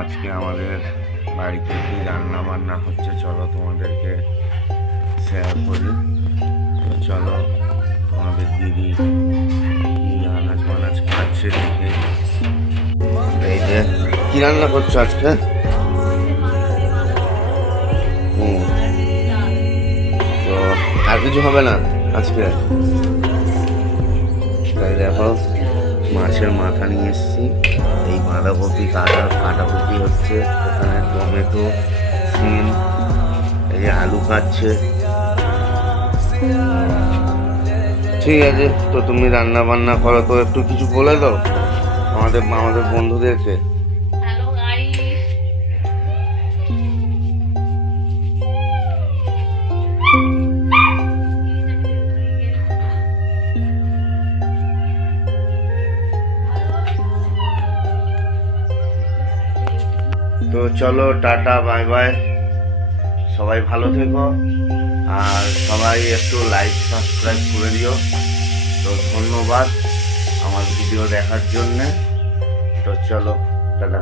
আজকে আমাদের বাড়িতে কি রান্না বান্না হচ্ছে চলো তোমাদেরকে শেয়ার করি। তো চলো তোমাদের দিদি কি আনাজ মানাজ খাচ্ছে দেখে। এই যে কি রান্না করছো আজকে? হুম, তো আর কিছু হবে না আজকে? তাই দেখো মাছের মাথা নিয়ে এসেছি। এই বাঁধাকপি কাটাকুটি হচ্ছে, এখানে টমেটো, সিম, এই যে আলু কাটছে। ঠিক আছে, তো তুমি রান্না বান্না করো, তো একটু কিছু বলে দাও আমাদের আমাদের বন্ধুদেরকে। তো চলো টাটা বাই বাই, সবাই ভালো থেকো, আর সবাই একটু লাইক সাবস্ক্রাইব করে দিও। তো ধন্যবাদ আমার ভিডিও দেখার জন্যে। তো চলো টাটা।